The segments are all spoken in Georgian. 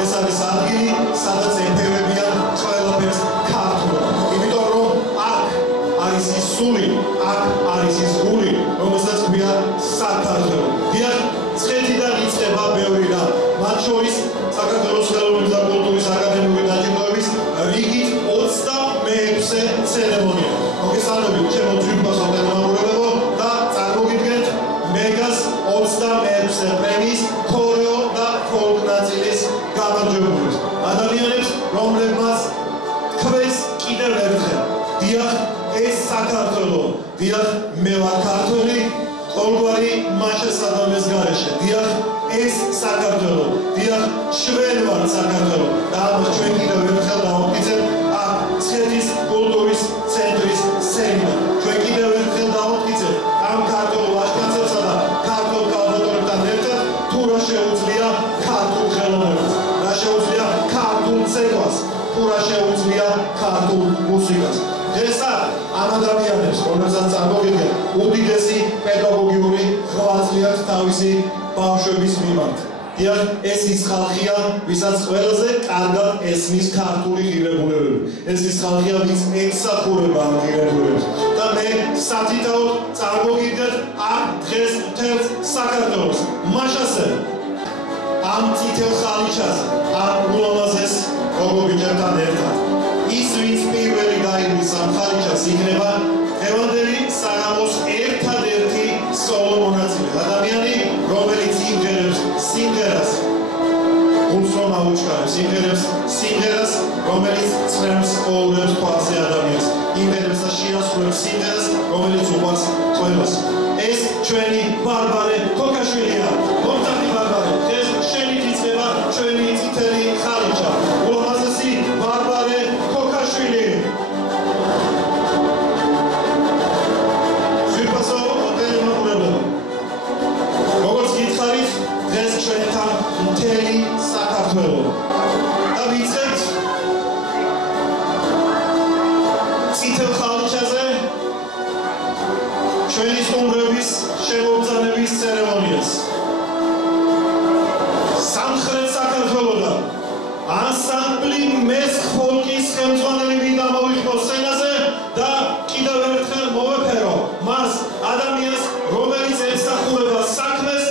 ეს არის ადგილი, სადაც ეფერებიან ყველაფერს ქართულად. იმიტომ რომ აქ არის ის სული, აქ არის ის გული, რომელსაც ქვია საქართველო. დიახ, მცხეთიდან იწყება ბევრი რამ, მათ შორის საქართველოს ხელოვნების და კულტურის აკადემიური დაჯილდოების რიგით 26-ე ცერემონია. მოგესალმებით, ჩემო ძვირფას მომდევნო და წარმოგიდგენთ მეგას 26-ე პრემიის ქორეო და ფოლკ ნაწილის გამარჯვებულებს. ადამიანებს, რომლებმაც თქვენს კიდევ ერთხელ, დიახ, ეს საქართველო, დიახ, მე ვარ ქართველი, ყოველგვარი მაშასადამეს გარეშე, დიახ, ეს საქართველო, დიახ, ჩვენ ვართ საქართველო და ამას ჩვენ კიდევ ერთხელ დავამტკიცებთ აქ მცხეთის კულტურის ცენტრის სცენიდან. ჩვენ კიდევ ერთხელ დავამტკიცებთ ამ ქართულ ვაჟკაცებსა და ქართულ კალბატონებთან ერთად თუ რა შეუძლია ქართულ ხელოვნებას, რა შეუძლია ქართულ ცეკვას, თუ რა შეუძლია ქართულ მუსიკას. დღესაც ამ ადამიანებს, რომელსაც წარმოგიდგენთ, უდიდესი პედაგოგიური ღვაწლი აქვს თავისი ბავშვების მიმართ. დიახ, ეს ის ხალხია, ვისაც ყველაზე კარგად ესმის ქართული ღირებულებები. ეს ის ხალხია, ვინც ემსახურება ამ ღირებულებებს. და მე სათითაოდ წარმოგიდგენთ აქ დღეს მთელს საქართველოს მაშასე ამ წითელ ხალიჩაზე, ამ ულამაზეს გოგობიჯებთან ერთად. ის ვინც პირველი გაივლის ამ ხალიჩას იქნება დღევანდელი საღამოს ერთადერთი სოლო მონაწილე. ადამიანი, რომელიც იმღერებს სიმღერას, გულს რომ აუჩქარებს, იმღერებს სიმღერას, რომელიც წრემს ოურებს თვალზე ადამიანს, იმღერებს და შეასრულებს სიმღერას, რომელიც უყვარს ყველას. ეს ჩვენი ბარბარე ქოქაშვილია. მომწაფი ბარბარე, დღეს შენით იწყება ჩვენი წითელი ხალიჩა. ულამაზესი ბარბარე ქოქაშვილი. როგორც გითხარით, დღეს ჩვენთან მთელი საქართველო. და ვიწყებთ წითელ ხალიჩაზე ჩვენი სტუმრების შემოგზავნების ცერემონიას. სამხრეთ საქართველოდან ანსამბლი მესხ ფოლკის ხელმძღვანელი მინდა მოვიხმო სცენაზე და კიდევ ერთხელ მოვეფერო მას ადამიანს, რომელიც ემსახურება საქმეს,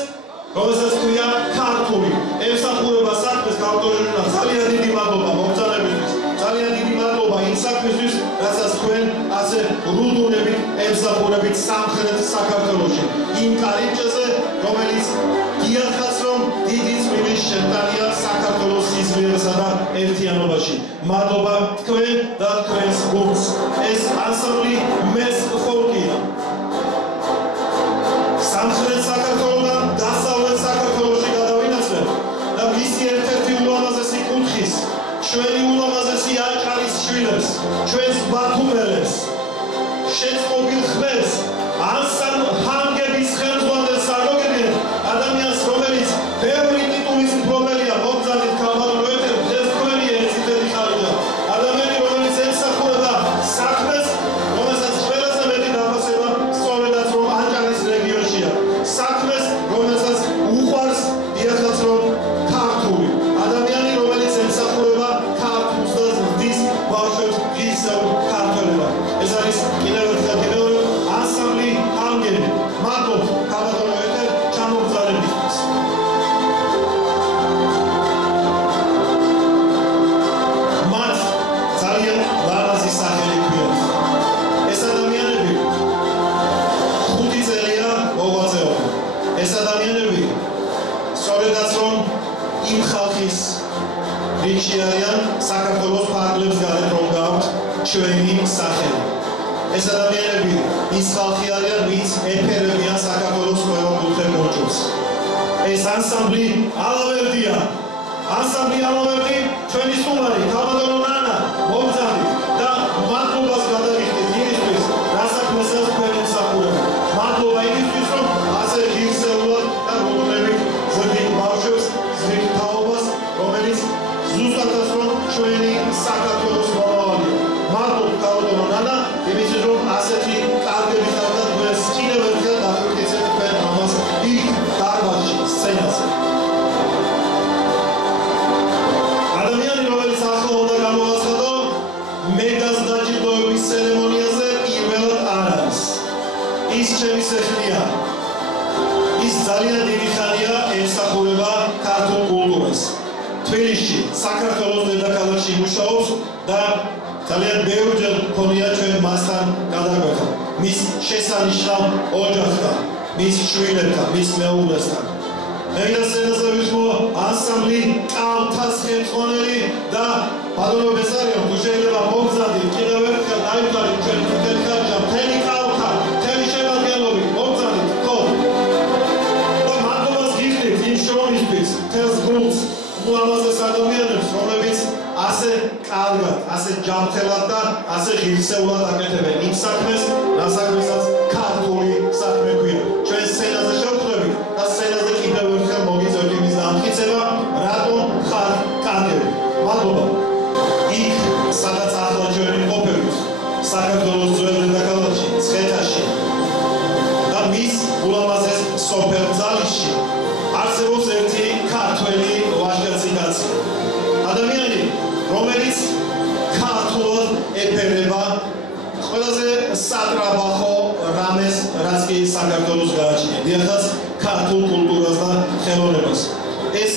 რომელსაც ქვია ქართული. ემსახურება საქმეს ქართულენად. ძალიან დიდი მადლობა მოგზავნებისთვის. ძალიან დიდი მადლობა იმ საქმისთვის, რასაც თქვენ ასე რუდუნებით ემსახურებით სამხრეთ საქართველოში. იმ კარიბჭეზე, რომელიც გიახაც რომ დიდი წვიმის შემტანია საქართველოს სიძლიერესა და ერთიანობაში. მადლობა თქვენ და თქვენს გუნდს. ეს ანსამბლი მესხ ფოლკია. სამხრეთ საქართველოდან დასავლეთ საქართველოში გადავინაცვლებ და მისი ერთ-ერთი ულამაზესი კუთხის, ჩვენი ულამაზესი აჭარის შვილებს, ჩვენს ბათუმელებს, შეწყობილ ხმებს, ჰანგების ხელმძღვანელს წარმოგიდგენთ, ადამიანს, რომელიც ბევრი ტიტულის მფლობელია, მოგზავნით ქალბატონო ეთერ, დღეს თქვენია ეს წითელი ხალიჩა. ადამიანი, რომელიც ემსახურება საქმეს, რომელსაც ყველაზე მეტი დაფასება სწორედაც რომ აჭარის რეგიონშია. საქმეს, რომელსაც უყვარს დიახაც რომ ქართული. ადამიანი, რომელიც ემსახურება ქართულს და ზრდის ბავშვებს ღირსეულ ქართველებად. ეს არის კიდევ ერთხელ ანსამბლი ჰანგები. მადლობთ ქალბატონო ეთერ ჩამოგზავნებისთვის. მათ ძალიან ლამაზი სახელი ჰქვიათ. ეს ადამიანები 5 წელია მოღვაწეობენ. ეს ადამიანები სწორედაც რომ იმ ხალხის რიგში არიან, საქართველოს ფარგლებს გარეთ რომ გააქვთ ჩვენი სახელი. ეს ადამიანები ის ხალხი არიან, ვინც ეფერებიან საქართველოს ყველა კუთხე მორჭმს. ეს ანსამბლი ალავერდია. ანსამბლი ალავერდი ჩვენი სტუმარი ქალბატონო ნანა მოგზავნით და მადლობას გადავიხდით იმისთვის, რასაქმესაც თქვენ ემსახურებთ. მადლობა იმისთვის, რომ ასე ღირსეულად და რუდუნებით ზრდით ბავშვებს, ზრდით თაობას, რომელიც ზუსტადაც რომ ჩვენი საქართველოს მომავალია. მადლობთ ქალბატონო ნანა, იმისთვის რომ ასეთი კარგები ხართ და თქვენს კიდევ ერთხელ დაგვიქცეთ თქვენ ამას იქ დარბაზში, სცენაზე. თბილისში, საქართველოს დედაქალაქში მუშაობს და ძალიან ბევრჯერ მქონია ჩვენ მასთან გადაკვეთა. მის შესანიშნავ ოჯახთან, მის შვილებთან, მის მეუღლესთან. მე მინდა სცენაზე ვისმო ანსამბლი კალთას ხელმძღვანელი და ბატონო ბესარიონ, თუ შეიძლება მოგზადით კიდევ ერთხელ დაიბრძანით ჩვენ მთელი ხარჯა, მთელი კალთა, მთელი შემადგენლობით, მოგზადით, ხო? და მადლობას გიხდით იმ შრომისთვის, მთელს გუნდს, ულამაზეს ადამიანებს, რომლებიც ასე კარგად, ასე ჯანმრთელად და ასე ღირსეულად აკეთებენ იმ საქმეს, რა საქმესაც ქართული საქმე ქვია. ჩვენ სცენაზე შევხვდებით და სცენაზე კიდევ ერთხელ მოგიწევთ იმის დამტკიცება, რატომ ხართ კარგები. მადლობა. იქ, სადაც ახლა ჩვენ იმყოფებით, საქართველოს ძველ დედაქალაქში, მცხეთაში და მის ულამაზეს სოფელ ძალისში არსებობს ერთი ქართველი ვაჟკაცი. ადამიანი, რომელიც ქართულად ეფერება ყველაზე სატრაბახო რამეს, რაც კი საქართველოს გააჩნია. დიახაც, ქართულ კულტურას და ხელოვნებას. ეს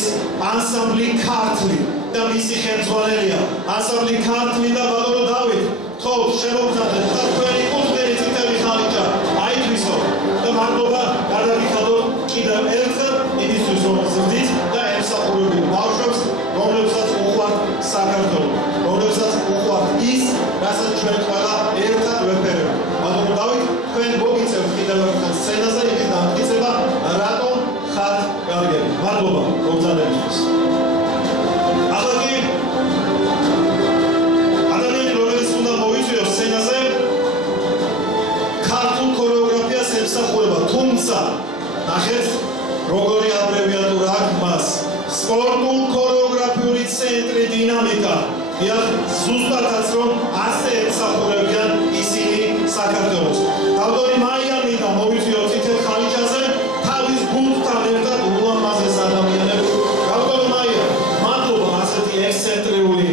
ანსამბლი ქართლი და მისი ხელმძღვანელია. ანსამბლი ქართლი და ბატონო დავით, ხო, შემოგზადეთ და თქვენი კუთხელი წითელი ხალიჭა აითვისო და მადლობა გადაგიხადოთ კიდევ ერთხელ იმისთვის, რომ ზრდით და ემსახურებინ ბავშვებს, რომლებსაც უყვართ საქართველო, რომლებსაც უყვართ ის, რასაც ჩვენ ყველა ერთად ვეფერებთ. ბატონო დავით, თქვენ მოგიწევთ კიდევ ერთხელ სცენაზე იმის დამტკიცება, რატომ ხართ კარგები. მადლობა მოგზადებისთვის. ახლა კი ადამიანი, რომელიც უნდა მოვიწვიოს სცენაზე, ქართულ ქორეოგრაფიას ემსახურება, თუმცა ნახეთ, როგორი აბრევიატურა აქვს მას. სპორტულ ქორეოგრაფიული ცენტრი დინამიკა. დიახ, ზუსტადაც რომ ასე ემსახურებიან ისინი საქართველოს. თავდონი მაიამი და მოვიწვიოთ წითელ ხალიჭაზე თავის გუნდთან ერთად ულამაზეს ადამიანებს. თავდონი მაია, მადლობა ასეთი ექსცენტრიული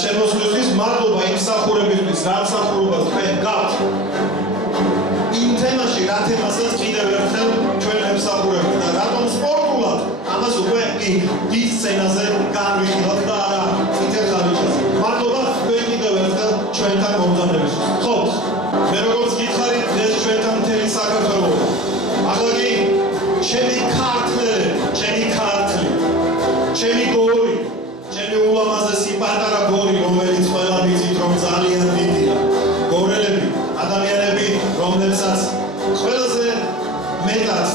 შემოსვლისთვის, მადლობა იმ მსახურებისთვის, რა მსახურებას თქვენ გაქვთ. იმ თემაში, რა თემასაც კიდევ ერთხელ ჩვენ ემსახურებთ და რატომ სპორტულად, ამას უკვე იქ დიდ სცენაზე განვიხილავთ და არა წითელ ხალიჭაზე. მადლობა თქვენ კიდევ ერთხელ ჩვენთან მომზადებისთვის. ხო, მე როგორც გითხარით, დღეს ჩვენთან მთელი საქართველო. ახლა კი ჩემი ქართველი, ჩემი ქართლი, ჩემი გორი, ჩემი ულამაზესი პატარა გორი, რომელიც ყველა ვიცით, რომ ძალიან დიდია. გორელები, ადამიანები, რომლებსაც ყველაზე მეტად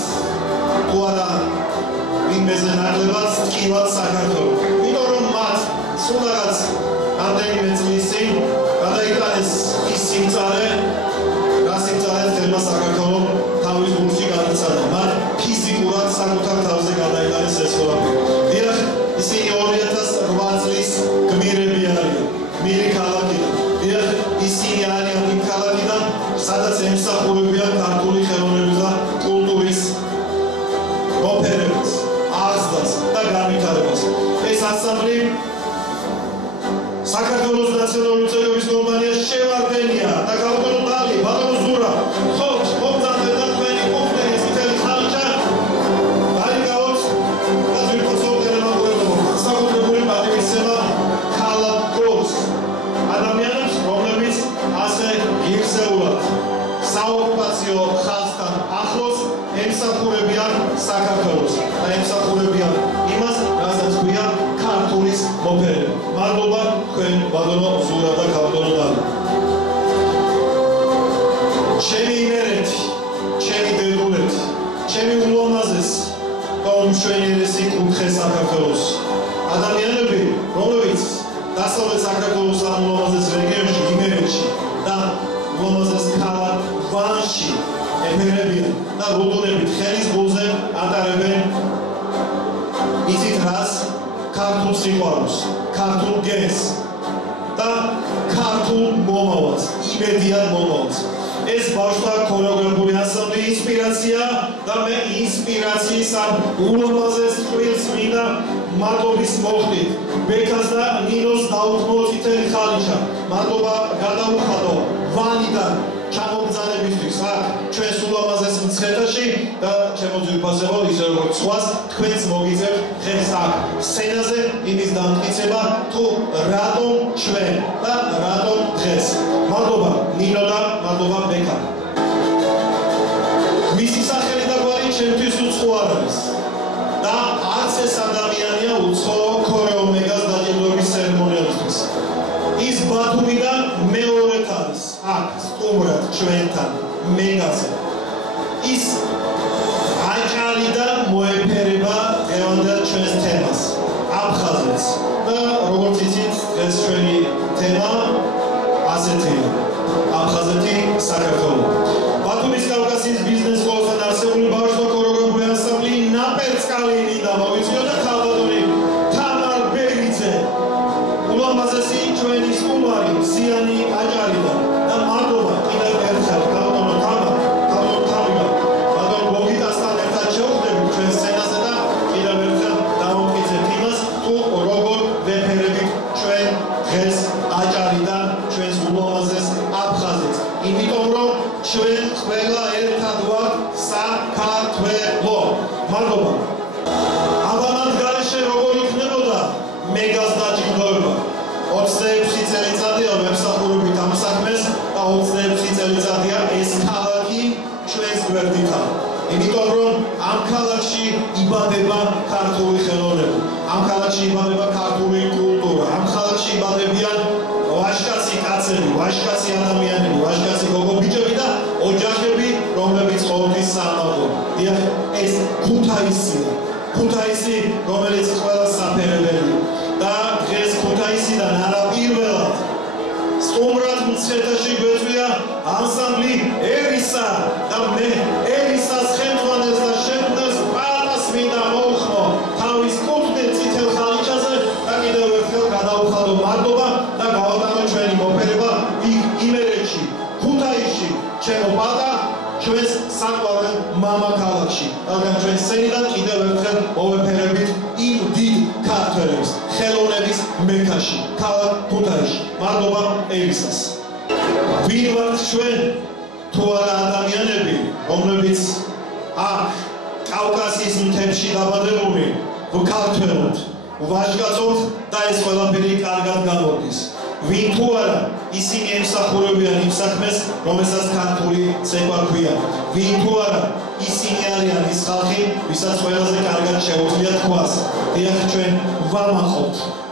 თუ არა ვინმეზე ნაკლებად ტკივათ საქართველო. იმიტომ რომ მათ სულ რაღაც რამდენიმე წლის წინ გადაიტანეს ის სიმწარე, რა სიმწარეს თელმა საქართველო თავის გუნდში გადაცადა. მათ ფიზიკურად საკუთარ თავზე გადაიტანეს ეს ყველაფერი. დიახ, ისინი 2008 წლის გმირები არიან, გმირი ქალაქიდან. დიახ, ისინი არიან იმ ქალაქიდან, სადაც ემსახურებიან ქართული ხელოვნების და კულტურის მოფერებას, აღზრდას და განვითარებას. ეს ანსამბლი საქართველოს ნაციონალური წევრების კომპანია შევარდენია და ბატონო დალი, ბატონო ზურა, ხო, მოგზადეთ და თქვენი კუთხელი წითელი ხალიჭა დაიგავოთ და ძირფასო გენერალურებო საკუთრებული პატივისცემა ქალაქ გორს ადამიანებს, რომლებიც ასე ღირსეულად საოკუპაციო ხალხთან ახლოს ემსახურებიან საქართველოს და ემსახურებიან იმას, რასაც ქვია ქართულის მოფერება. მადლობა თქვენ ბატონო ზურა და ბატონო დალი. ჩემი იმერეთი, ჩემი დედულეთი, ჩემი ულამაზესი და უმშვენიერესი კუთხე საქართველოს. ადამიანები, რომლებიც დასავლეთ საქართველოს ამ ულამაზეს რეგიონში, იმერეთში და ულამაზეს ქალაქ ვანში ემერებიან და რუდუნებით ხელის გულზე ატარებენ იცით რას? ქართულ სიყვარულს, ქართულ გენს და ქართულ მომავალს, იმედიან მომავალს. ეს ბავშვთა ქორეოგრაფიული ანსამბლი ინსპირაცია და მე ინსპირაციის ამ ულამაზეს წყვილს მინდა მადლობის მოხდით. ბექას და ნინოს დაუთმო წითელი ხალიჭა. მადლობა გადაუხადო ვანიდან ჩამოგზავნებისთვის აქ ჩვენს ულამაზეს მცხეთაში და ჩემო ძვირფასო გავხსენებთ ისე როგორც სხვას თქვენს მოგიწევთ დღეს აქ სცენაზე იმის დამტკიცება თუ რატომ ჩვენ და რატომ დღეს. მადლობა ნინო და მადლობა ბეკა. მისი სახელი და გვარი ჩემთვის უცხო არ არის და არც ეს ადამიანია უცხო ქორეომეგას დაჯილდოების ცერემონიალისთვის. ის ბათუმიდან მეორედ არის აქ სტუმრად ჩვენთან მეგაზე. ის აჭარიდან მოეფერება დღევანდელ ჩვენს თემას აფხაზეთს და როგორც იცით ეს ჩვენი თემა ასეთია აფხაზეთი საქართველო. ბათუმის კავკასიის ბიზნეს სკოლასთან არსებული ბავშვთა ქორეოგრაფიული ანსამბლი ნაპერწკალი და მოვიწვიოთ და ქალბატონი თამარ ბერიძე ულამაზესი ჩვენი სტუმარი სიანი აჭარიდან და მადლობა კიდევ ერთხელ ქალბატონო თამარ ბატონ ბოგიტასთან ერთად შევხვდებით ჩვენ სცენაზე და კიდევ ერთხელ დავამტკიცებთ იმას თუ როგორ ვეფერებით ჩვენ დღეს აჭარიდან ჩვენს ულამაზეს აფხაზეთს. იმიტომ რომ ჩვენ ყველა ერთად ვართ საქართველო. მადლობა. აბანად გარეშე როგორ იქნებოდა მეგას დაჯილდოება? 26 წელიწადია ვემსახურებით ამ საქმეს და 26 წელიწადია ეს ქალაქი ჩვენს გვერდითაა. იმიტომ რომ ამ ქალაქში იბადება ქართული ხელოვნება, ამ ქალაქში იბადება ქართული კულტურა, ამ ქალაქში იბადებიან ვაჟკაცი კაცები, ვაჟკაცი ადამიანები, ვაჟკაცი გოგო-ბიჭები და ოჯახები, რომლებიც ყოველთვის საამაყობენ. ეს ქუთაისი, რომელიც ყველას საფერებელია და დღეს ქუთაისიდან არაპირველად სტუმრად მცხეთაში გვეწვია ანსამბლი ერისა და მე ერისას ხელმძღვანელს და შექმნელს პატას მინდა მოუხმო თავის კუთვნილ წითელ ხალიჩაზე და კიდევ ერთხელ გადავუხადო მადლობა და გავატანო ჩვენი მოფერება იმერეთში, ქუთაისში, ჩემო პატა ჩვენს საყვარელ მამაქალაქში. რადგან ჩვენ სცენიდან კიდევ ერთხელ მოვეფერებით იმ დიდ ქართველებს ხელოვნების მექაში, ქალაქ ქუთაისში. მადლობა ერისას. ვინ ვართ ჩვენ? თუ არა ადამიანები, რომლებიც აქ კავკასიის მთებში დაბადებული ვქართველობთ, ვაჟკაცობთ და ეს ყველაფერი კარგად გამოდის. ვინ თუ არა ისინი ემსახურებიან იმ საქმეს, რომელსაც ქართული ცეკვა ქვია. ვინ თუ არა ისინი არიან ის ხალხი, ვისაც ყველაზე კარგად შეუძლია თქვას. დიახ, ჩვენ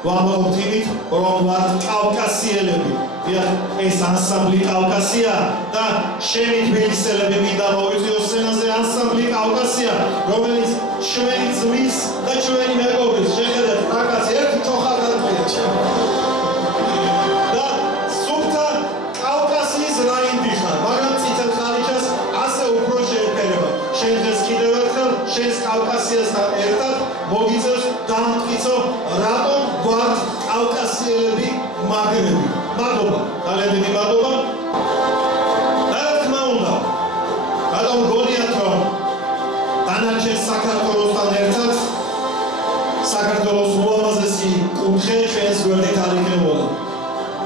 ვამაყობთ იმით, რომ ვართ კავკასიელები. დიახ, ეს ანსამბლი კავკასია და შენი თბილისელები მინდა მოვიწვიოს სცენაზე ანსამბლი კავკასია, რომელიც ჩვენი ძმის და ჩვენი მეგობრის შეხედეთ კავკასი ერთი თოხა გადმოია. მაგრამ წითელ ხალიჩას ასე უფრო შეეფერება. შენ დღეს კიდევ ერთხელ შენს კავკასიასთან ერთად მოგიწევს დამტკიცო რატომ ვართ კავკასიელები მაგრები. მადლობა, ძალიან დიდი მადლობა. და რა თქმა უნდა, რატომ გონიათ რომ დანარჩენ საქართველოსთან ერთად საქართველოს ულამაზესი კუთხე ჩვენს გვერდით არ იქნებოდა.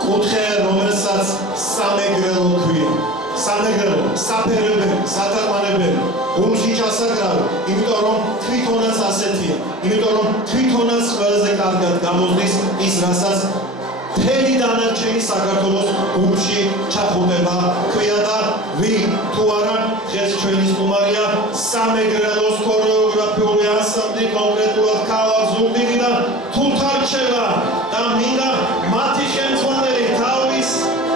კუთხე, რომელსაც სამეგრელო ქვია. სამეგრელო, საფერებელი, სათარგმანებელი, გულში ჩასაკრავი, იმიტომ რომ თვითონაც ასეთია. იმიტომ რომ თვითონაც ყველაზე კარგად გამოსდის ის, რასაც მთელი დანარჩენი საქართველოს გულში ჩახუტება ქვია და ვინ თუ არა დღეს ჩვენი სტუმარია სამეგრელოს ქორეოგრაფიული ანსამბლი, კონკრეტულად ქალაქ ზუგდიდიდან თუთარჩევა და მინდა მათი ხელმძღვანელი თავის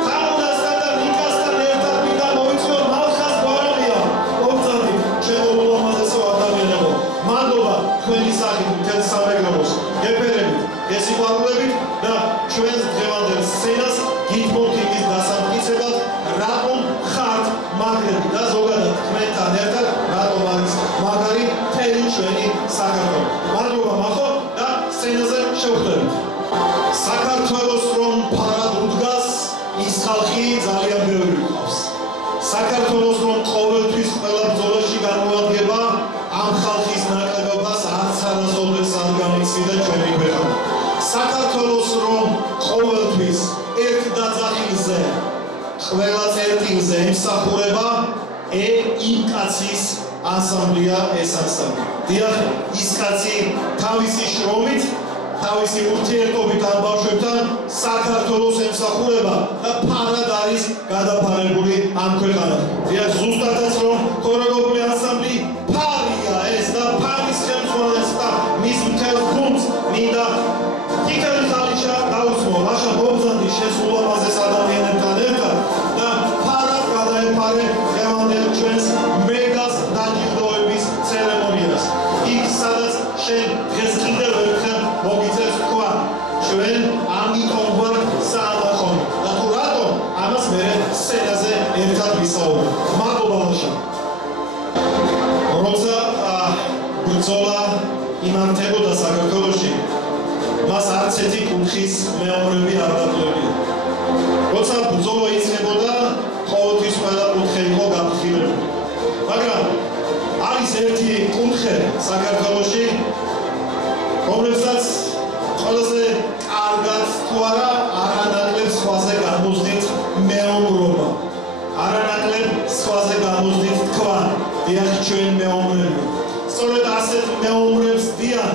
თამუნასთან და ნიკასთან ერთად მინდა მოვიწვიოთ მალხაზ გვარამია. მოგწადით, ჩემო ულამაზესო ადამიანებო. მადლობა თქვენი სახით მთელ სამეგრელოს გეფერებით, გესიყვარულებით და ჩვენს დღევანდელ სცენას გითხოვთ იმის დასამტკიცებლად, რატომ ხართ მაგრები და ზოგადად თქვენთან ერთად რატომ არის მაგარი მთელი ჩვენი საქართველო. მადლობა მახო და სცენაზე შევხვდებით. საქართველოს რომ ფარად უდგას, ის ხალხი ძალიან ბევრი გვყავს. საქართველოს რომ ყოველთვის ყველა ბრძოლაში გამოადგება, ამ ხალხის ნაკლებობას არც არასოდეს არ გამიცდიდა ჩვენი ქვეყანა. საქართველოს რომ ყოველთვის ერთ დაძახილზე, ყველა წერტილზე ემსახურება იმ კაცის ანსამბლია ეს ანსამბლი. დიახ, ის კაცი თავისი შრომით, თავისი ურთიერთობით ამ ბავშვებთან საქართველოს ემსახურება და ფარად არის გადაფარებული ამ ქვეყანას. დიახ, ზუსტადაც რომ ქორეოგრაფიული ანსამბლი ფარია ეს და ფარის ხელმძღვანელს და მის მთელ გუნდს მინდა თითქმის ხალიშა დაუსმო, მაშა მობრძანდი შესულამაზეს ადამიანებთან ერთად და ფარად გადაეფარე დღევანდელ ჩვენს მეგას დაჯილდოების ცერემონიას. იქ სადაც შენ დღეს კიდევ ერთხელ მოგიწევს თქვა, ჩვენ ამიტომ ვარ საამახონი და თუ რატომ ამას მე სცენაზე ერთად ვისაუბრებ. მადლობა ლაშა. როცა ბრძოლა იმართებოდა საქართველოში, მას არც ერთი კუთხის მეომრები არ დაკლებია. როცა ბრძოლა იწყებოდა, ყოველთვის ყველა კუთხე იყო გაფრთხილებული. მაგრამ არის ერთი კუთხე საქართველოში, რომლებსაც ყველაზე კარგად თუ არა არანაკლებ სხვაზე გამოსდით მეომრობა. არანაკლებ სხვაზე გამოსდით თქვა, დიახ ჩვენ მეომრები. სწორედ ასეთ მეომრებს დიან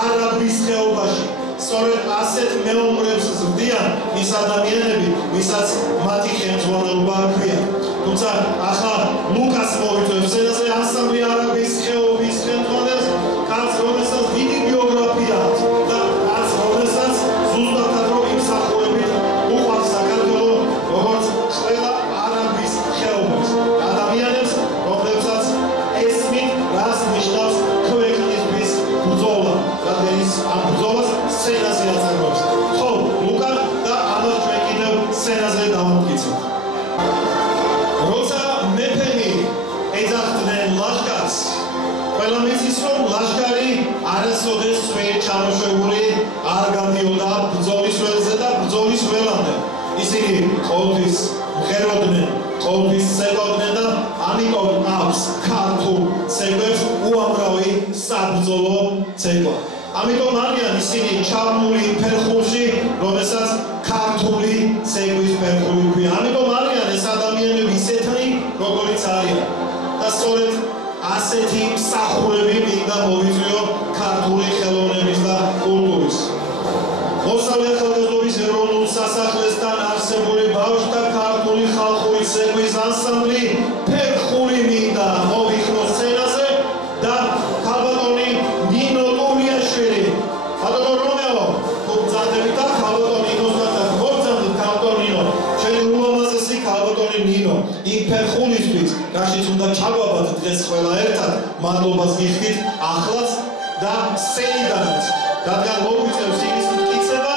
არაგვის ხეობაში. სწორედ ასეთ მეომრებს ზრდიან ის ადამიანები, ვისაც მათი ხელმძღვანელობა ჰქვია. თუმცა ახლა ლუკას მოვიწევს სცენაზე ანსამბლი არაგვის ხეობის ხელმძღვანელს, კაცს რომელსაც დიდი ბიოგრაფია აქვს და კაცს რომელსაც ზუსტად რომ იმსახურებით უყვარს საქართველო, როგორც ყველა არაგვის ხეობას. ადამიანებს, რომლებსაც ესმით რას ნიშნავს ქვეყნისთვის ბრძოლა, რადგან ის ამ ბრძოლას სცენაზე აწარმოებს. ხო, ლუკა და ამას ჩვენ კიდევ სცენაზე დავამტკიცებთ. როცა მეფენი ეძახდნენ ლაშქარს, ყველა მიცის რომ ლაშქარი არასოდეს ვერ ჩამოშვებული არ გადიოდა ბრძოლის ველზე და ბრძოლის ველამდე. ისინი ყოველთვის მღეროდნენ, ყოველთვის ცეკვავდნენ და ამიტომ აქვს ქართულ ცეკვებს უამრავი საბრძოლო ცეკვა. ამიტომ არიან ისინი ჩაბმული ფერხულში, რომელსაც ქართული ცეკვის ფერხული ქვია. ამიტომ არიან ეს ადამიანები ისეთნი, როგორიც არიან. და სწორედ ასეთი მსახურები მინდა მოვიწვიო ქართული ხელოვნების და კულტურის. მოსწავლე ხელოვნების ეროვნულ სასახლესთან არსებული ბავშვთა ქართული ხალხური ცეკვის ანსამბლი ფერხული მინდა მოვიხსნო სცენაზე და ქალბატონი ნინო ტურიაშვილი. ბატონო რომეო, თუ ბრძანდებით და ქალბატონი ნინოსთან მოგძანდით ქალბატონი ნინო, ჩვენი ულამაზესი ქალბატონი ნინო, იმ ფერხულისთვის, რაშიც უნდა ჩაგვაბათ დღეს ყველა ერთად, მადლობას გიხდით ახლაც და სცენიდანაც, რადგან მოგვიწევს იმის მტკიცება,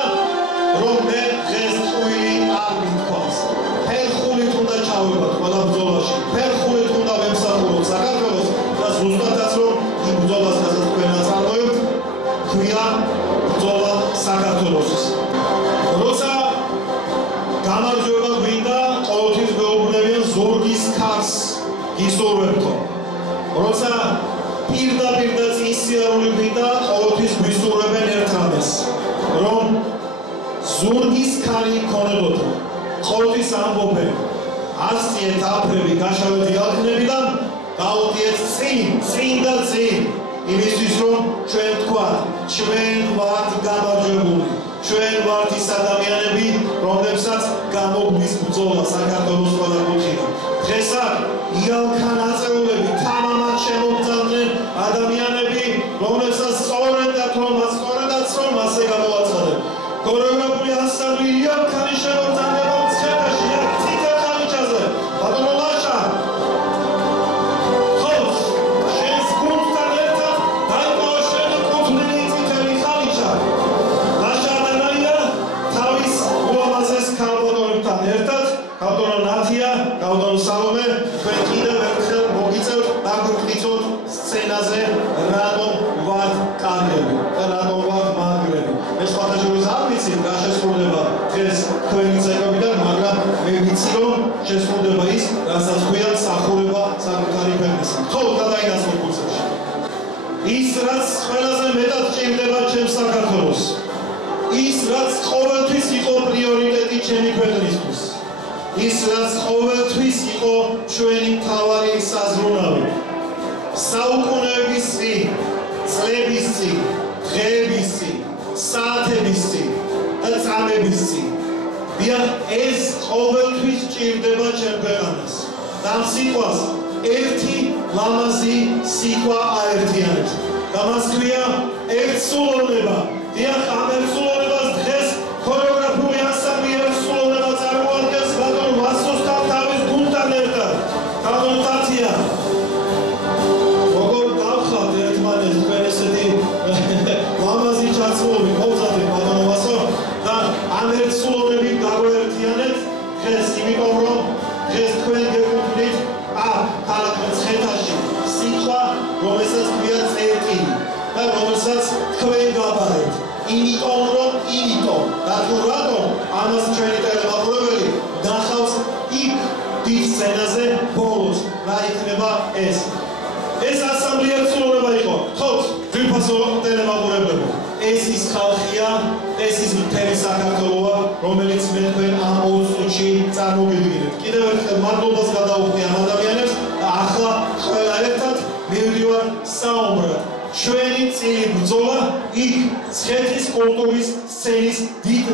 რომ მე დღეს ტყუილი არ მითქვამს. ფერხულით უნდა ჩავებათ ყველა ბრძოლაში, ფერხულით უნდა ვემსახუროთ საქართველოს და ზუსტადაც რომ იმ ბრძოლას, რასაც თქვენ აწარმოებთ, ქვია ბრძოლა საქართველოსის. როცა გამარჯვება გვინდა, ყოველთვის გვეუბნებიან ზურგის ქარს გისურვებთო. როცა პირდაპირ და წინ სიარული გვინდა, ყოველთვის გვისურვებენ ერთ რამეს, რომ ზურგის ქარი გქონებოდო. ყოველთვის ამბობენ, ასწიეთ აფრები, გაშავეთ იალქნებიდან, გავდიეთ წინ და წინ. იმისთვის რომ ჩვენ ვთქვათ, ჩვენ ვართ გამარჯვებული, ჩვენ ვართ ის ადამიანები, რომლებსაც გამოგვდის ბრძოლა საქართველოს ყველა კუთხიდან. დღეს აქ იალქან აწეულები თამამად შემოგძანდნენ ადამიანები, რომლებსაც სწორედაც რომ ასე გამოაცხადნენ. ქორეოგრაფიული ანსამბლი იალქანი შემოგძანდება მცხეთაში, აქ წითელ ხალიჩაზე. ბატონო ლაშა, გავდონ სალომე, თქვენ კიდევ ერთხელ მოგიწევთ და გვიტკიცოთ სცენაზე რატომ ვართ კარგები და რატომ ვართ მაგრები. მე სხვადასხვა არ ვიცი რა შესრულდება დღეს თქვენი ცეკვებიდან, მაგრამ მე ვიცი რომ შესრულდება ის, რასაც ქვია მსახურება საკუთარი ქვეყნის. ხო, გადაინაცვლოთ კურსებში. ის რაც ყველაზე მეტად ჭირდება ჩემს საქართველოს. ის რაც ყოველთვის იყო პრიორიტეტი ჩემი ქვეყნისთვის. ის რაც ყოველთვის იყო ჩვენი მთავარი საზრუნავი. საუკუნეების წინ, წლების წინ, დღეების წინ, საათების წინ და წამების წინ. დიახ, ეს ყოველთვის ჭირდება ჩემ ქვეყანას. და ამ სიტყვას ერთი ლამაზი სიტყვა აერთიანებს. და მას ქვია ერთსულოვნება. დიახ, ამ ერთსულოვნებას დღეს ქორეოგრაფიული ანსამბლი ერთსულოვნება წარმოადგენს ბატონ ვასოსთან თავის გუნდთან ერთად. ბატონ თათია, როგორ გავხსნათ ერთმანეთს თქვენ ესეთი ლამაზი ჩაცმულობით მოგზადეთ ბატონო ვასო და ამ ერთსულოვნებით გაგვეერთიანეთ დღეს, იმიტომ რომ დღეს თქვენ გეკუთვნით ქალაქ მცხეთაში სიტყვა, რომელსაც ქვია წერტილი და რომელსაც თქვენ გაბარებთ. იმიტომ და თუ რატომ ამას ჩვენი ტელემაყურებელი ნახავს იქ დიდ სცენაზე ბოლოს რა იქნება ეს. ეს ასამბლე ერთსულოვნება იყო. ხოთ, ძვირფასო ტელემაყურებლებო, ეს ის ხალხია, ეს ის მთელი საქართველოა, რომელიც მე თქვენ ამ 20 წუთში წარმოგიდგინეთ. კიდევ ერთხელ მადლობას გადაუხდი ამ ადამიანებს და ახლა ყველა ერთად მივდივარ საუბრად. ჩვენი წილი ბრძოლა იქ მცხეთის კულტურის სცენის დიდ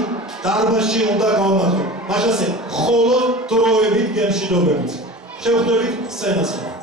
დარბაზში უნდა გავმართოთ. მაშასე მხოლოდ დროებით გემშვიდობებით. შევხვდებით სცენაზე.